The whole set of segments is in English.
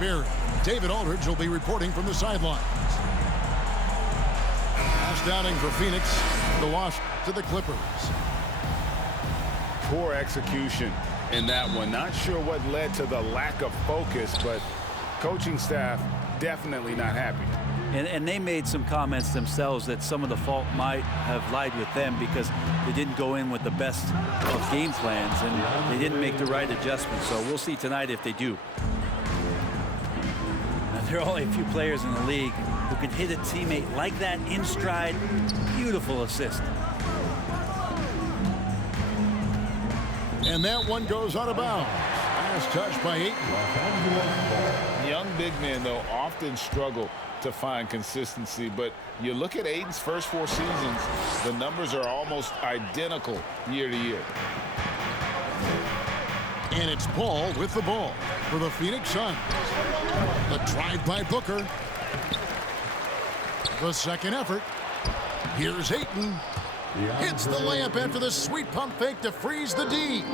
Berry. David Aldridge will be reporting from the sidelines. Last outing for Phoenix. The wash to the Clippers. Poor execution in that one. Not sure what led to the lack of focus, but coaching staff definitely not happy. And they made some comments themselves that some of the fault might have lied with them because they didn't go in with the best of game plans and they didn't make the right adjustments. So we'll see tonight if they do. Now, there are only a few players in the league who can hit a teammate like that in stride. Beautiful assist. And that one goes out of bounds. Last touch by Ayton. Young big men, though, often struggle to find consistency, but you look at Ayton's first 4 seasons, the numbers are almost identical year to year. And it's Paul with the ball for the Phoenix Suns. The drive by Booker. The second effort. Here's Ayton. Hits the layup after the sweet pump fake to freeze the D.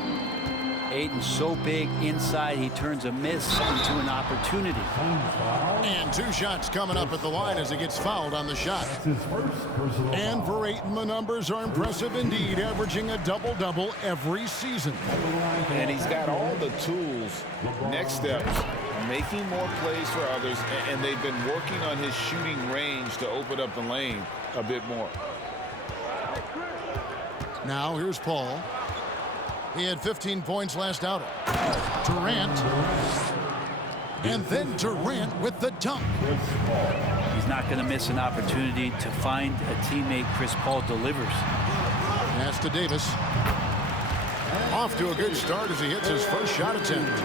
Ayton's so big inside, he turns a miss into an opportunity. And 2 shots coming up at the line as he gets fouled on the shot. And for Ayton, the numbers are impressive indeed, averaging a double-double every season. And he's got all the tools. Next steps, making more plays for others, and they've been working on his shooting range to open up the lane a bit more. Now here's Paul. He had 15 points last outing. Durant. And then Durant with the dunk. He's not going to miss an opportunity to find a teammate. Chris Paul delivers. Pass to Davis. Off to a good start as he hits his first shot attempt.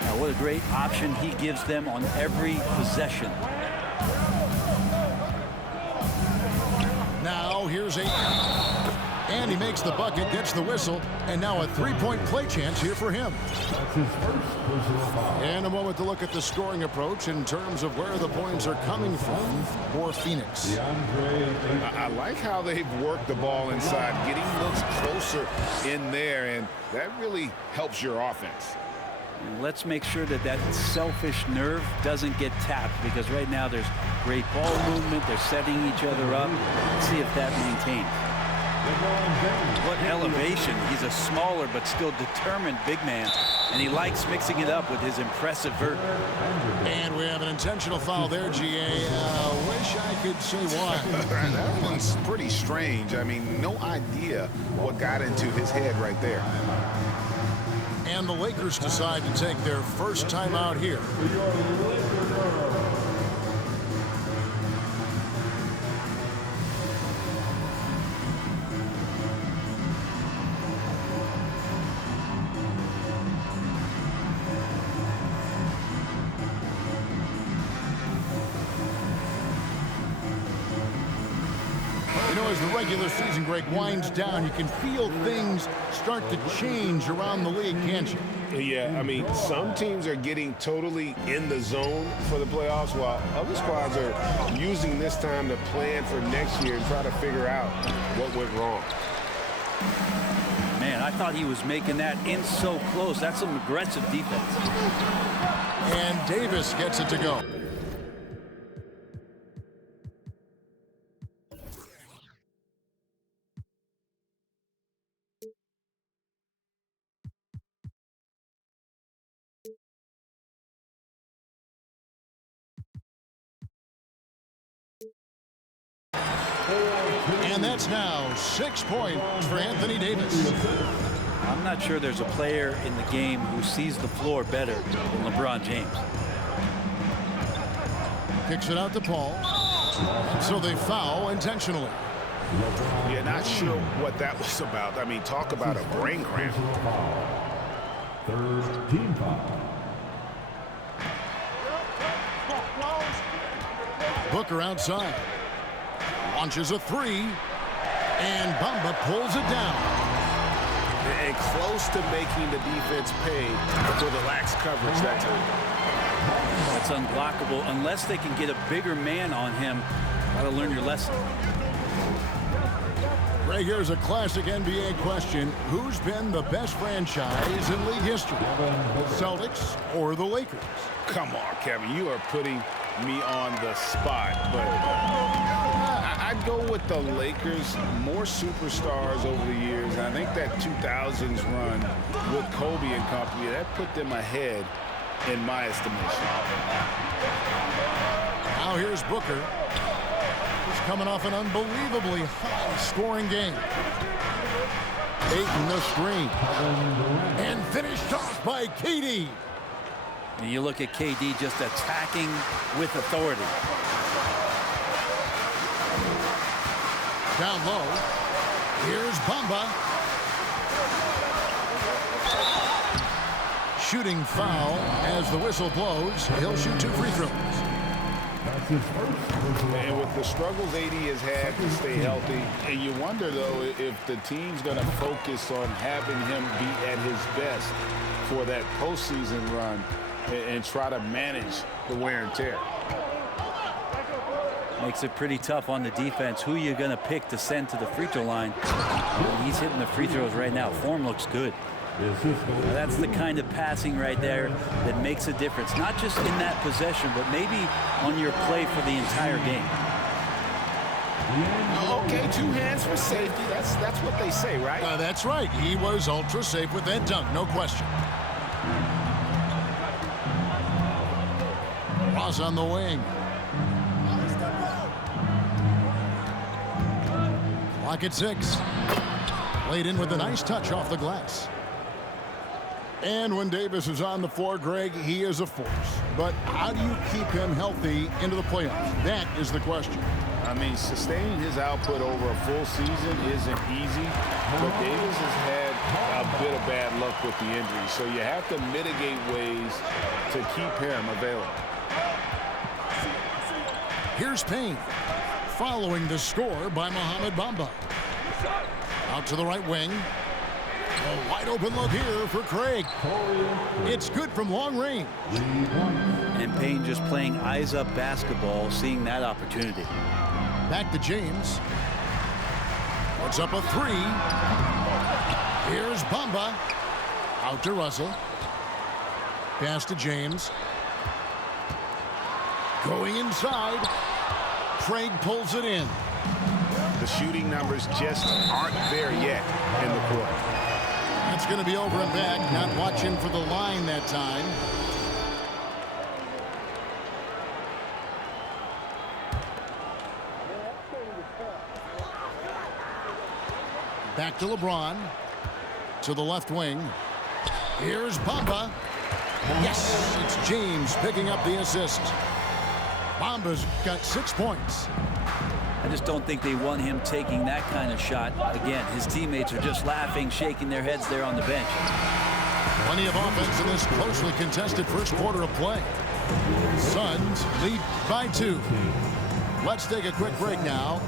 Now what a great option he gives them on every possession. Now here's Ayton. And he makes the bucket, gets the whistle, and now a 3-point play chance here for him. And a moment to look at the scoring approach in terms of where the points are coming from for Phoenix. I like how they've worked the ball inside, getting looks closer in there, and that really helps your offense. And let's make sure that that selfish nerve doesn't get tapped, because right now there's great ball movement. They're setting each other up. Let's see if that maintains. What elevation. He's a smaller but still determined big man, and he likes mixing it up with his impressive vert. And we have an intentional foul there, GA. Wish I could say why. That one's pretty strange. I mean, no idea what got into his head right there. And the Lakers decide to take their first timeout here. As the regular season break winds down, you can feel things start to change around the league, can't you? Yeah, I mean, some teams are getting totally in the zone for the playoffs, while other squads are using this time to plan for next year and try to figure out what went wrong. Man, I thought he was making that in so close. That's some aggressive defense. And Davis gets it to go. And that's now 6 points for Anthony Davis. I'm not sure there's a player in the game who sees the floor better than LeBron James. Kicks it out to Paul. So they foul intentionally. Yeah, not sure what that was about. I mean, talk about a brain cramp. Third team foul. Booker outside. Launches a 3. And Bamba pulls it down. And close to making the defense pay for the lax coverage that time. That's unblockable unless they can get a bigger man on him. Got to learn your lesson. Ray, here's a classic NBA question. Who's been the best franchise in league history? The Celtics or the Lakers? Come on, Kevin. You are putting me on the spot. But I'd go with the Lakers. More superstars over the years. And I think that 2000s run with Kobe and company, that put them ahead in my estimation. Now here's Booker. He's coming off an unbelievably high-scoring game. Ayton the screen. And finished off by KD. And you look at KD just attacking with authority. Down low. Here's Bamba. Shooting foul as the whistle blows. He'll shoot 2 free throws. And with the struggles AD has had to stay healthy, and you wonder, though, if the team's going to focus on having him be at his best for that postseason run and try to manage the wear and tear. Makes it pretty tough on the defense. Who you're going to pick to send to the free throw line? He's hitting the free throws right now. Form looks good. Now that's the kind of passing right there that makes a difference. Not just in that possession, but maybe on your play for the entire game. Okay, 2 hands for safety. That's what they say, right? That's right. He was ultra safe with that dunk, no question. Ross on the wing. Clock at 6. Played in with a nice touch off the glass. And when Davis is on the floor, Greg, he is a force. But how do you keep him healthy into the playoffs? That is the question. I mean, sustaining his output over a full season isn't easy, but Davis has had a bit of bad luck with the injury, so you have to mitigate ways to keep him available. Here's Payne, following the score by Mohamed Bamba. Out to the right wing. A wide open look here for Craig. It's good from long range. And Payne just playing eyes up basketball, seeing that opportunity. Back to James. Puts up a 3. Here's Bamba. Out to Russell. Pass to James. Going inside. Craig pulls it in. The shooting numbers just aren't there yet in the quarter. That's going to be over and back. Not watching for the line that time. Back to LeBron. To the left wing. Here's Bamba. Yes, it's James picking up the assist. Bamba's got 6 points. I just don't think they want him taking that kind of shot. Again, his teammates are just laughing, shaking their heads there on the bench. Plenty of offense in this closely contested first quarter of play. Suns lead by 2. Let's take a quick break now.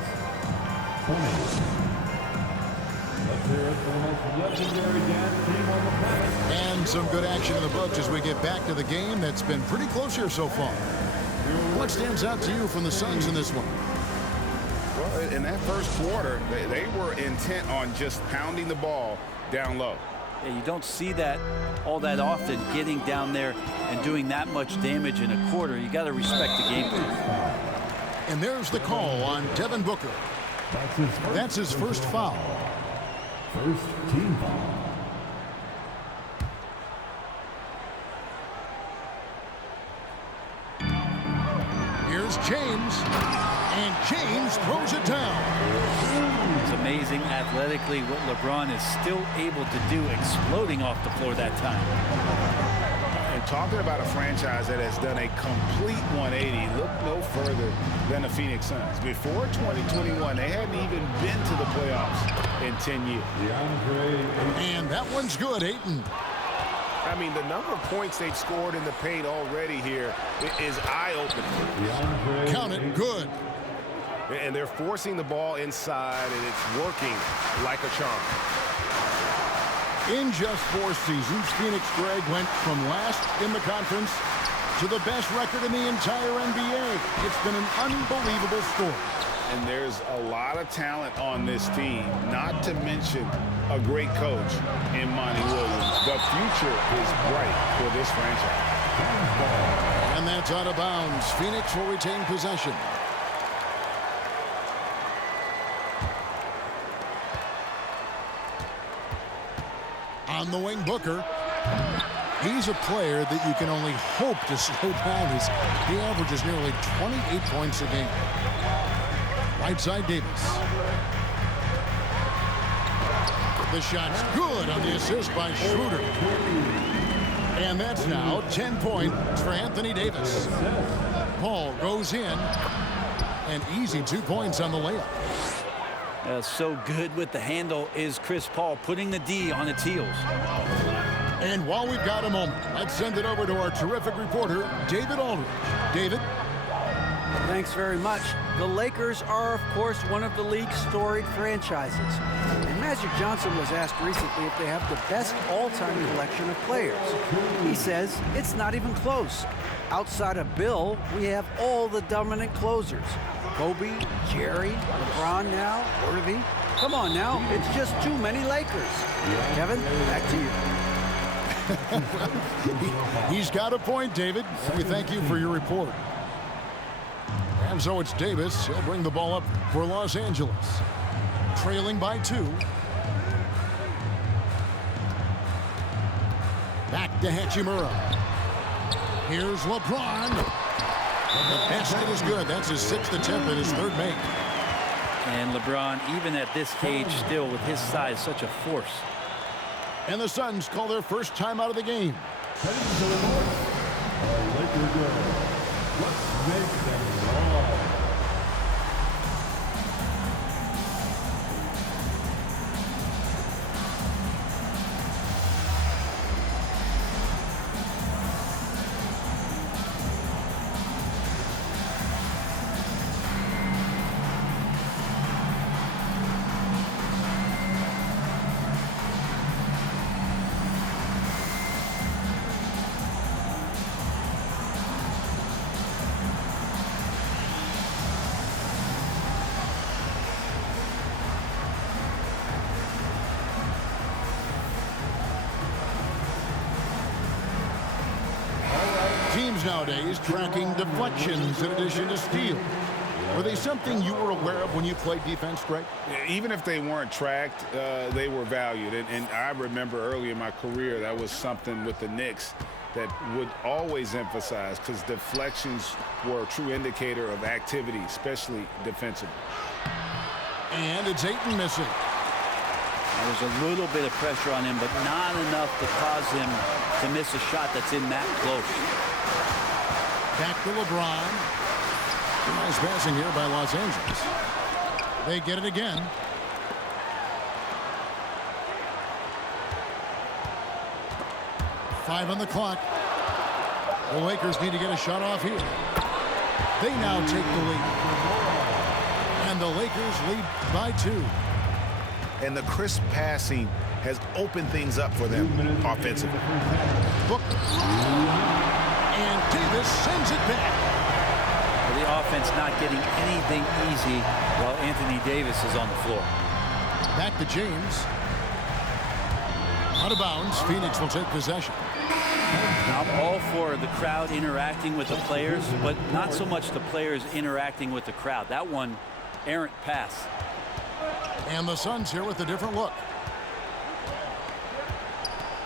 And some good action in the books as we get back to the game that's been pretty close here so far. What stands out to you from the Suns in this one? Well, in that first quarter, they were intent on just pounding the ball down low. Yeah, you don't see that all that often, getting down there and doing that much damage in a quarter. You got to respect the game plan. And there's the call on Devin Booker. That's his first foul. First team foul. Here's James, and James throws it down. It's amazing athletically what LeBron is still able to do, exploding off the floor that time. And talking about a franchise that has done a complete 180, look no further than the Phoenix Suns. Before 2021, they hadn't even been to the playoffs in 10 years. And that one's good, Ayton. I mean, the number of points they've scored in the paint already here is eye-opening. Count it, good. And they're forcing the ball inside, and it's working like a charm. In just 4 seasons, Phoenix, Greg, went from last in the conference to the best record in the entire NBA. It's been an unbelievable story. and there's a lot of talent on this team, not to mention a great coach in Monty Williams. The future is bright for this franchise. And that's out of bounds. Phoenix will retain possession. On the wing, Booker. He's a player that you can only hope to slow down as he averages nearly 28 points a game. Right side, Davis. The shot's good on the assist by Schroeder. And that's now 10 points for Anthony Davis. Paul goes in. An easy 2 points on the layup. So good with the handle is Chris Paul, putting the D on its heels. And while we've got a moment, let's send it over to our terrific reporter, David Aldridge. David? Thanks very much. The Lakers are, of course, one of the league's storied franchises. And Magic Johnson was asked recently if they have the best all-time collection of players. He says it's not even close. Outside of Bill, we have all the dominant closers. Kobe, Jerry, LeBron now, Worthy. Come on now, it's just too many Lakers. Kevin, back to you. He's got a point, David. We thank you for your report. And so it's Davis. He'll bring the ball up for Los Angeles. Trailing by 2. Back to Hachimura. Here's LeBron. The basket is good. That's his 6th attempt and his 3rd make. And LeBron, even at this age, still with his size, such a force. And the Suns call their first time out of the game. Heading to the north, our Laker girls. Let's make them wrong. Teams nowadays tracking deflections in addition to steals. Were they something you were aware of when you played defense, Greg? Even if they weren't tracked, they were valued. And I remember early in my career, that was something with the Knicks that would always emphasize, because deflections were a true indicator of activity, especially defensively. And it's Ayton missing. There's a little bit of pressure on him, but not enough to cause him to miss a shot that's in that close. Back to LeBron. Nice passing here by Los Angeles. They get it again. Five on the clock. The Lakers need to get a shot off here. They now take the lead. And the Lakers lead by 2. And the crisp passing has opened things up for them offensively. Booker. And Davis sends it back. Well, the offense not getting anything easy while Anthony Davis is on the floor. Back to James. Out of bounds. Phoenix will take possession. I'm all for the crowd interacting with the players, but not so much the players interacting with the crowd. That one, errant pass. And the Suns here with a different look.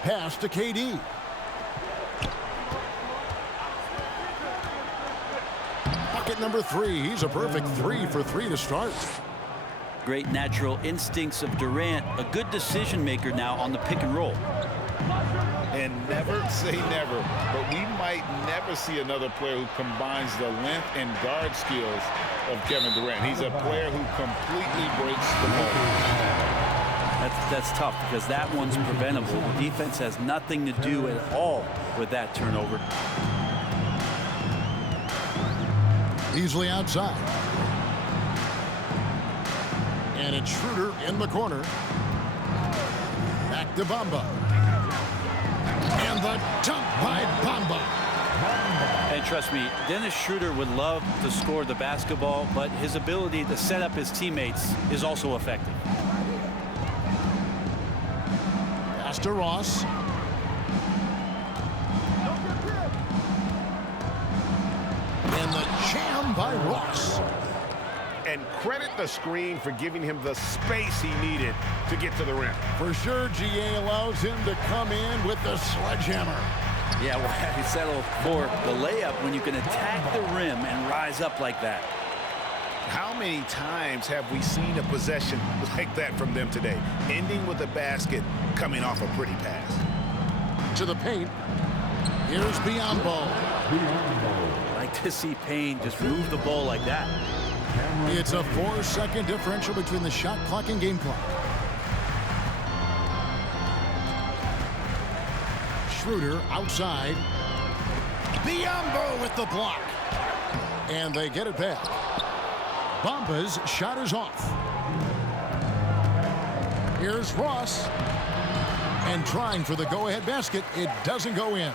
Pass to KD. Bucket number 3. He's a perfect 3 for 3 to start. Great natural instincts of Durant. A good decision maker now on the pick and roll. And never say never, but we might never see another player who combines the length and guard skills of Kevin Durant. He's a player who completely breaks the mold. That's tough because that one's preventable. The defense has nothing to do at all with that turnover. Easily outside. And it's Schroeder in the corner. Back to Bamba. And the dunk by Bamba. And trust me, Dennis Schroeder would love to score the basketball, but his ability to set up his teammates is also effective. Pass to Ross. And the jam by Ross. And credit the screen for giving him the space he needed to get to the rim. For sure, GA allows him to come in with the sledgehammer. Yeah, well, you settle for the layup when you can attack the rim and rise up like that. How many times have we seen a possession like that from them today? Ending with a basket, coming off a pretty pass. To the paint. Here's Biyombo. Like to see Payne just move the ball like that. It's a 4-second differential between the shot clock and game clock. Schroeder outside. Biyombo with the block. And they get it back. Bamba's shot is off. Here's Ross. And trying for the go-ahead basket. It doesn't go in.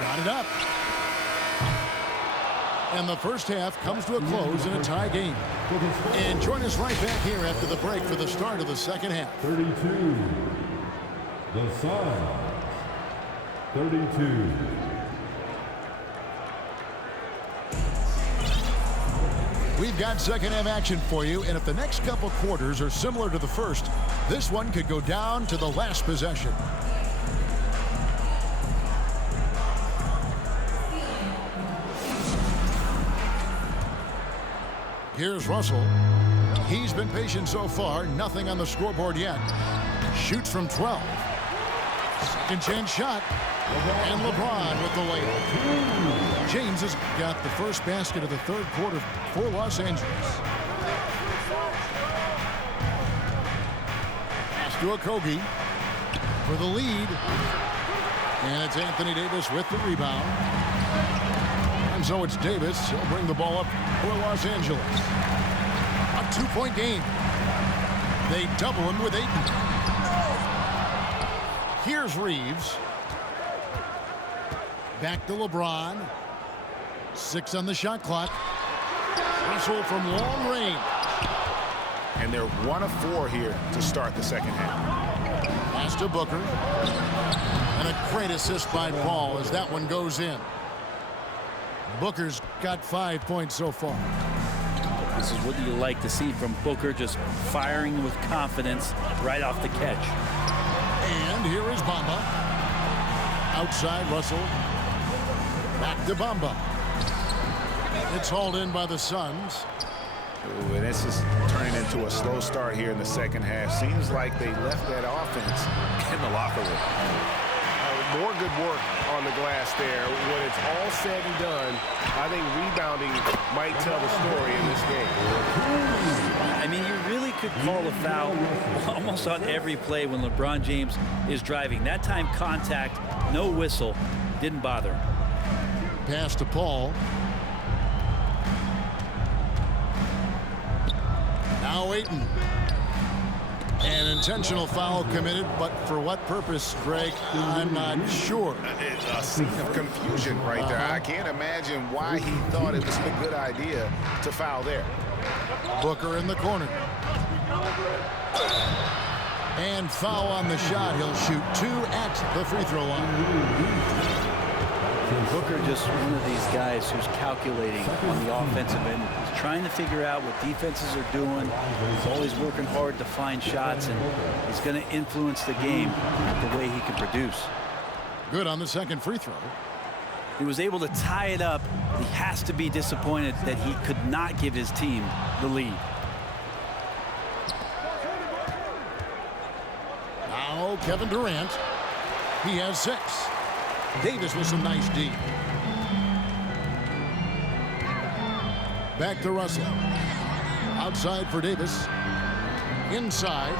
Got it up. And the first half comes to a close in a tie game. And join us right back here after the break for the start of the second half. 32. The Suns. 32. We've got second half action for you, and if the next couple quarters are similar to the first, this one could go down to the last possession. Here's Russell. He's been patient so far. Nothing on the scoreboard yet. Shoots from 12. Second chance shot. And LeBron with the layup. James has got the first basket of the third quarter for Los Angeles. Pass to Okogie for the lead. And it's Anthony Davis with the rebound. And so it's Davis. He'll bring the ball up for Los Angeles. A 2-point game. They double him with Ayton. Here's Reeves. Back to LeBron. 6 on the shot clock. Russell from long range. And they're 1 of 4 here to start the second half. Pass to Booker. And a great assist by Paul as that one goes in. Booker's got 5 points so far. This is what you like to see from Booker, just firing with confidence right off the catch. And here is Bamba. Outside Russell. Back to Bamba. It's hauled in by the Suns. Ooh, and this is turning into a slow start here in the second half. Seems like they left that offense in the locker room. More good work on the glass there. When it's all said and done, I think rebounding might tell the story in this game. I mean, you really could call a foul almost on every play when LeBron James is driving. That time contact, no whistle, didn't bother him. Pass to Paul. Now Ayton. An intentional foul committed, but for what purpose, Greg, I'm not sure. It's a scene of confusion right there. I can't imagine why he thought it was a good idea to foul there. Booker in the corner. And foul on the shot. He'll shoot 2 at the free throw line. Booker just one of these guys who's calculating on the offensive end. He's trying to figure out what defenses are doing. He's always working hard to find shots, and he's going to influence the game the way he can produce. Good on the second free throw. He was able to tie it up. He has to be disappointed that he could not give his team the lead. Now Kevin Durant. He has 6. Davis with some nice D. Back to Russell. Outside for Davis. Inside.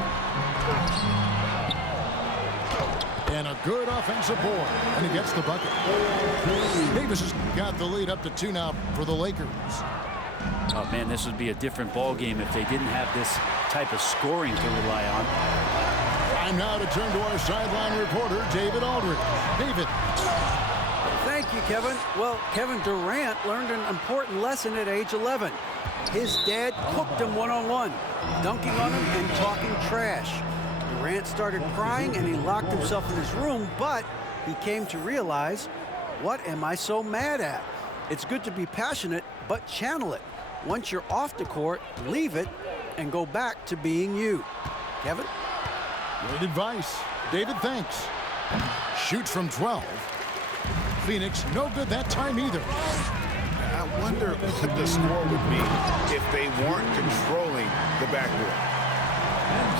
And a good offensive board. And he gets the bucket. Davis has got the lead up to 2 now for the Lakers. Oh, man, this would be a different ball game if they didn't have this type of scoring to rely on. Time now to turn to our sideline reporter, David Aldridge. David. Thank you, Kevin. Well, Kevin Durant learned an important lesson at age 11. His dad cooked him one-on-one, dunking on him and talking trash. Durant started crying and he locked himself in his room, but he came to realize, what am I so mad at? It's good to be passionate, but channel it. Once you're off the court, leave it and go back to being you. Kevin? Great advice. David, thanks. Shoots from 12. Phoenix, no good that time either. I wonder what the score would be if they weren't controlling the backboard.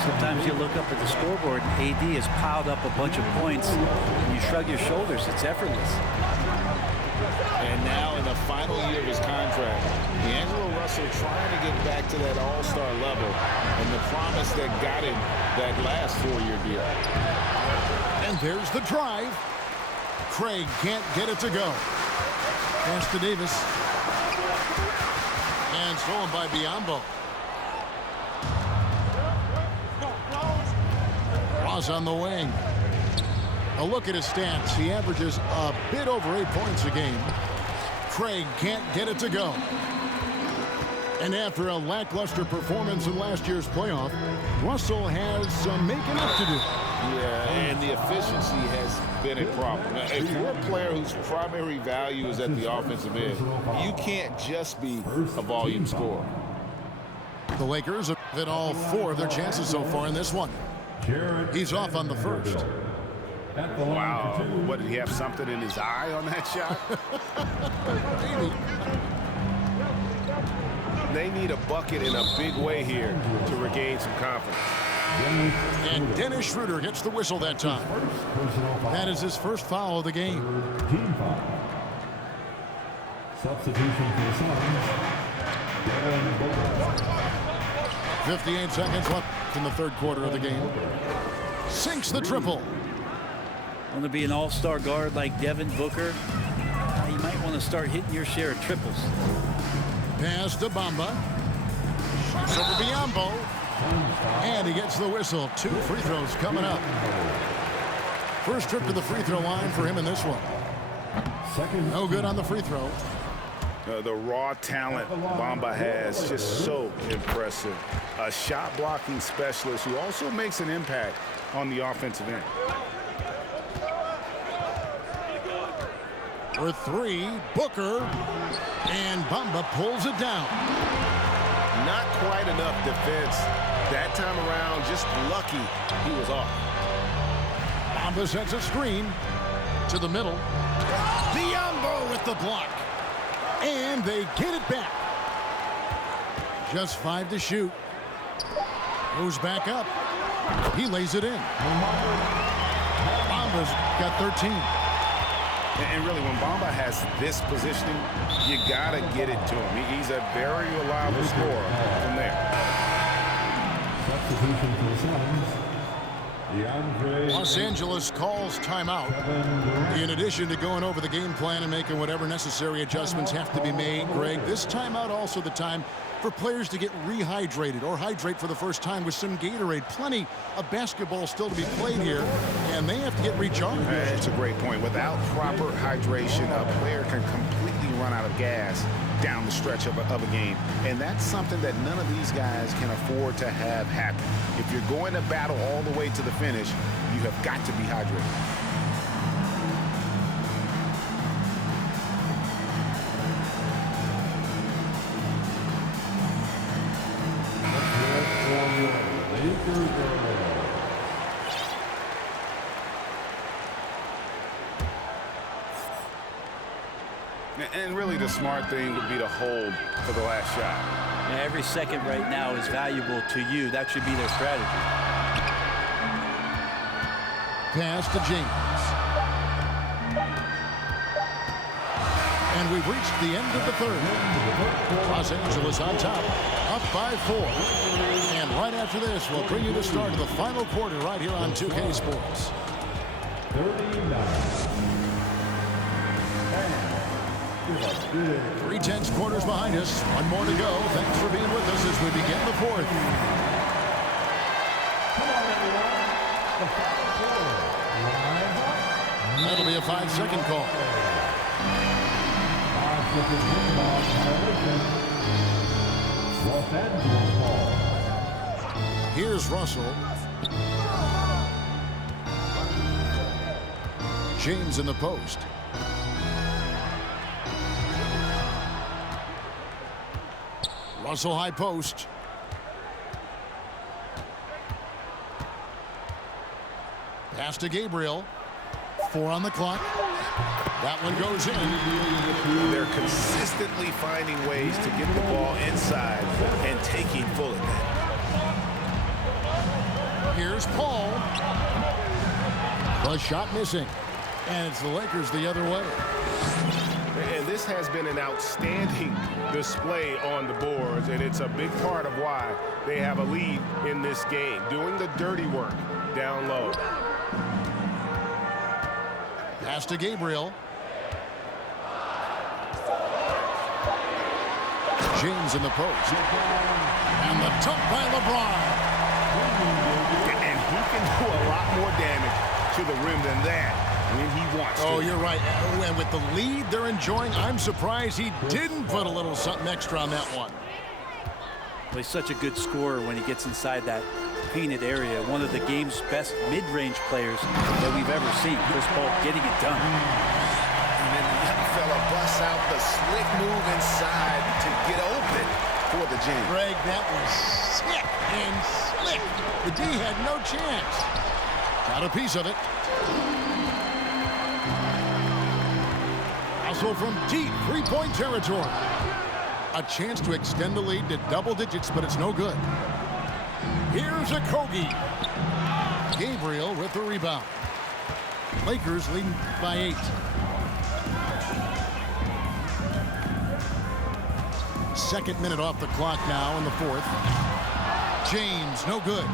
Sometimes you look up at the scoreboard and AD has piled up a bunch of points and you shrug your shoulders. It's effortless. And now in the final year of his contract, D'Angelo Russell trying to get back to that all-star level and the promise that got him that last 4-year deal. And there's the drive. Craig can't get it to go. Pass to Davis. And stolen by Biyombo. Ross on the wing. A look at his stats. He averages a bit over 8 points a game. Craig can't get it to go. And after a lackluster performance in last year's playoff, Russell has some making up to do. Yeah, and the efficiency has been a problem. Now, if you're a player whose primary value is at the offensive end, you can't just be a volume scorer. The Lakers have hit all 4 of their chances so far in this one. He's off on the first. Wow, what, did he have something in his eye on that shot? Maybe. They need a bucket in a big way here to regain some confidence. And Dennis Schroeder gets the whistle that time. That is his first foul of the game. Team foul. Substitution for the Suns. Devin Booker. 58 seconds left in the third quarter of the game. Sinks the triple. Want to be an all-star guard like Devin Booker? You might want to start hitting your share of triples. Pass to Bamba. Shoots over Biyombo. And he gets the whistle. 2 free throws coming up. First trip to the free throw line for him in this one. No good on the free throw. The raw talent Bamba has, just so impressive. A shot blocking specialist who also makes an impact on the offensive end. For 3, Booker. And Bamba pulls it down. Not quite enough defense that time around. Just lucky he was off. Bamba sets a screen to the middle. Biyombo with the block. And they get it back. Just 5 to shoot. Goes back up. He lays it in. Bamba's got 13. And really, when Bamba has this positioning, you got to get it to him. He's a very reliable scorer from there. Substitution for the Suns. Los Angeles calls timeout. In addition to going over the game plan and making whatever necessary adjustments have to be made, Greg, this timeout also the time for players to get rehydrated or hydrate for the first time with some Gatorade. Plenty of basketball still to be played here, and they have to get recharged. It's a great point. Without proper hydration, a player can completely run out of gas down the stretch of a game. And that's something that none of these guys can afford to have happen. If you're going to battle all the way to the finish, you have got to be hydrated. And really the smart thing would be to hold for the last shot. Yeah, every second right now is valuable to you. That should be their strategy. Pass to James. And we've reached the end of the third. Los Angeles on top, up by 4. And right after this, we'll bring you the start of the final quarter right here on 2K Sports. 3 tenths quarters behind us. 1 more to go. Thanks for being with us as we begin the fourth. That'll be a 5-second call. Offensive rebound violation. Los Angeles ball. Here's Russell. James in the post. Russell high post. Pass to Gabriel. 4 on the clock. That one goes in. They're consistently finding ways to get the ball inside and taking full advantage. Here's Paul. The shot missing. And it's the Lakers the other way. And this has been an outstanding display on the boards, and it's a big part of why they have a lead in this game, doing the dirty work down low. Pass to Gabriel. James in the post. And the dunk by LeBron. And he can do a lot more damage to the rim than that when he wants to. Oh, you're right. And with the lead they're enjoying, I'm surprised he didn't put a little something extra on that one. Well, he's such a good scorer when he gets inside that painted area. One of the game's best mid-range players that we've ever seen. Chris Paul getting it done. And then the young fella busts out the slick move inside to get open for the jam. Greg, that was sick and slick. The D had no chance. Got a piece of it. Also from deep three-point territory. A chance to extend the lead to double digits, but it's no good. Here's Okogie. Gabriel with the rebound. Lakers leading by 8. Second minute off the clock now in the fourth. James, no good.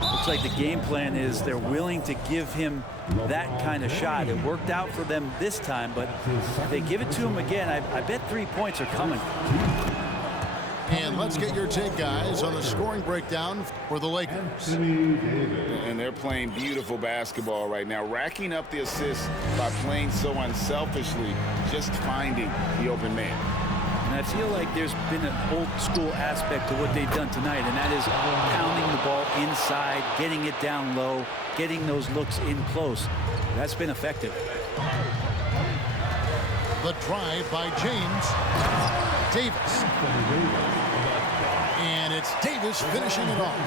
Looks like the game plan is they're willing to give him that kind of shot. It worked out for them this time, but if they give it to him again, I bet 3 points are coming. And let's get your take, guys, on the scoring breakdown for the Lakers. And they're playing beautiful basketball right now, racking up the assists by playing so unselfishly, just finding the open man. And I feel like there's been an old school aspect to what they've done tonight, and that is pounding the ball inside, getting it down low, getting those looks in close. That's been effective. The drive by James. Davis. And it's Davis finishing it off.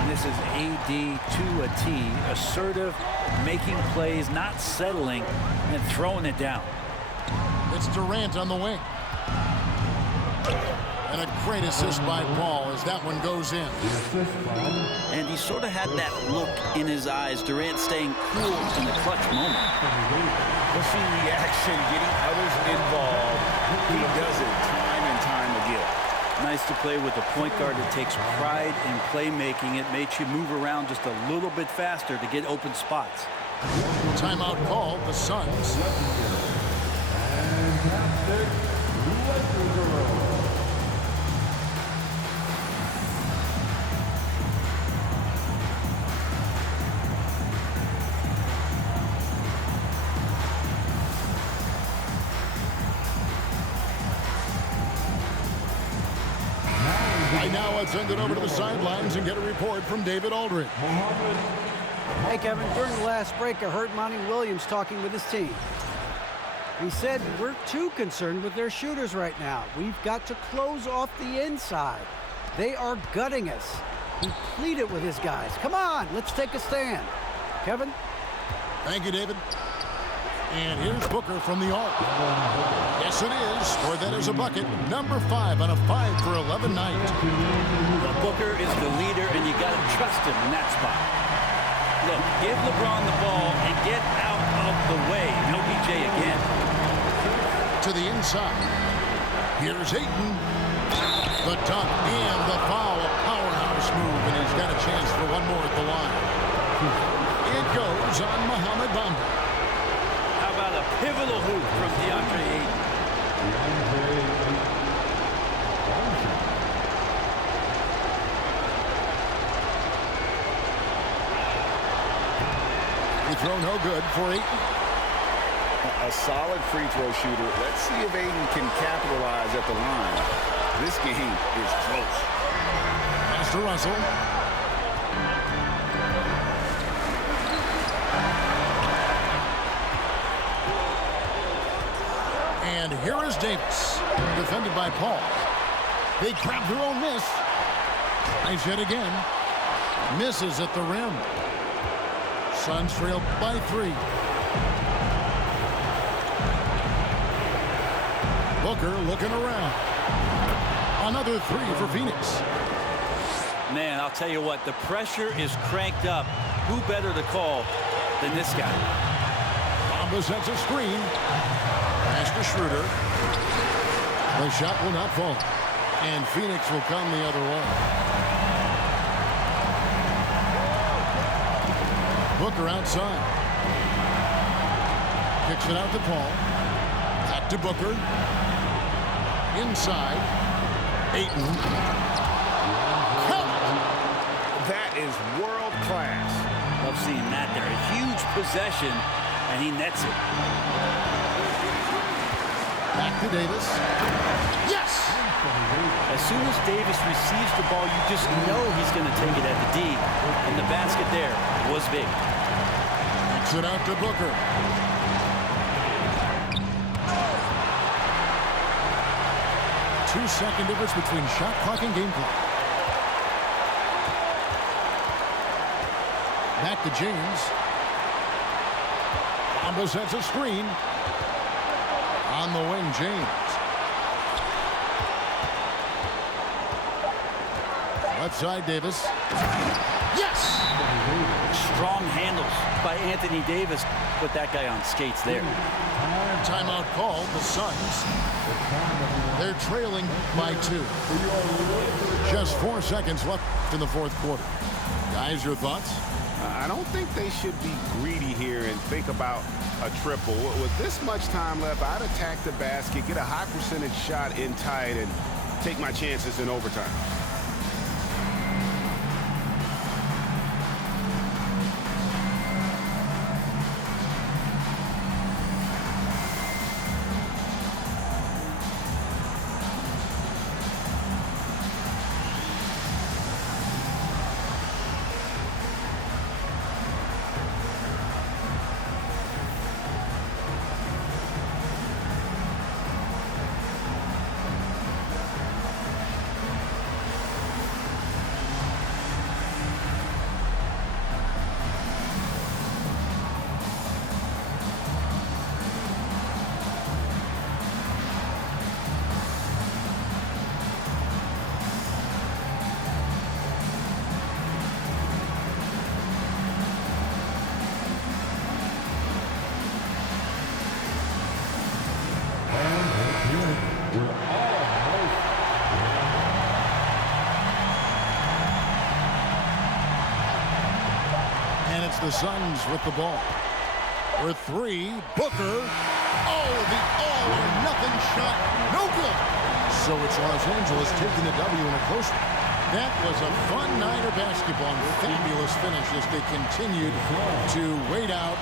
And this is AD to a T, assertive, making plays, not settling, and throwing it down. It's Durant on the wing. And a great assist by Paul as that one goes in. And he sort of had that look in his eyes, Durant staying cool in the clutch moment. Pushing reaction, getting others involved. He does it time and time again. Nice to play with a point guard that takes pride in playmaking. It makes you move around just a little bit faster to get open spots. Timeout called, the Suns. Right now, let's send it over to the sidelines and get a report from David Aldridge. Hey, Kevin, during the last break, I heard Monty Williams talking with his team. He said, we're too concerned with their shooters right now. We've got to close off the inside. They are gutting us. He pleaded with his guys. Come on, let's take a stand. Kevin? Thank you, David. And here's Booker from the arc. Yes, it is. Scored that as a bucket. Number 5 on a 5 for 11 night. But Booker is the leader, and you got to trust him in that spot. Look, give LeBron the ball and get out of the way. No BJ again. To the inside. Here's Ayton. The dunk and the foul. A powerhouse move, and he's got a chance for one more at the line. It goes on Mohamed Bamba. How about a pivotal hoop from DeAndre Ayton? He throw no good for Ayton. a solid free throw shooter. Let's see if Ayton can capitalize at the line. This game is close. Pass to Russell. And here is Davis, defended by Paul. They grab their own miss. Nice hit again. Misses at the rim. Suns trail by 3. Booker looking around. Another 3 for Phoenix. Man, I'll tell you what, the pressure is cranked up. Who better to call than this guy? Bamba sets a screen. Pass to Schroeder. The shot will not fall. And Phoenix will come the other way. Booker outside. Kicks it out to Paul. Back to Booker. Inside. Ayton. That is world class. Love seeing that there. A huge possession, and he nets it. Back to Davis. Yes! As soon as Davis receives the ball, you just know he's going to take it at the D. And the basket there was big. Kicks it out to Booker. Two-second difference between shot clock and game clock. Back to James. Bamba sets a screen. On the wing, James. Left side, Davis. Yes! Strong handles by Anthony Davis. Put that guy on skates there. Timeout called. The Suns. They're trailing by 2. Just 4 seconds left in the fourth quarter. Guys, your thoughts? I don't think they should be greedy here and think about a triple. With this much time left, I'd attack the basket, get a high percentage shot in tight, and take my chances in overtime. The Suns with the ball. For 3, Booker. Oh, the all-or-nothing shot. No good. So it's Los Angeles taking the W in a close one. That was a fun night of basketball. Fabulous finish as they continued to wait out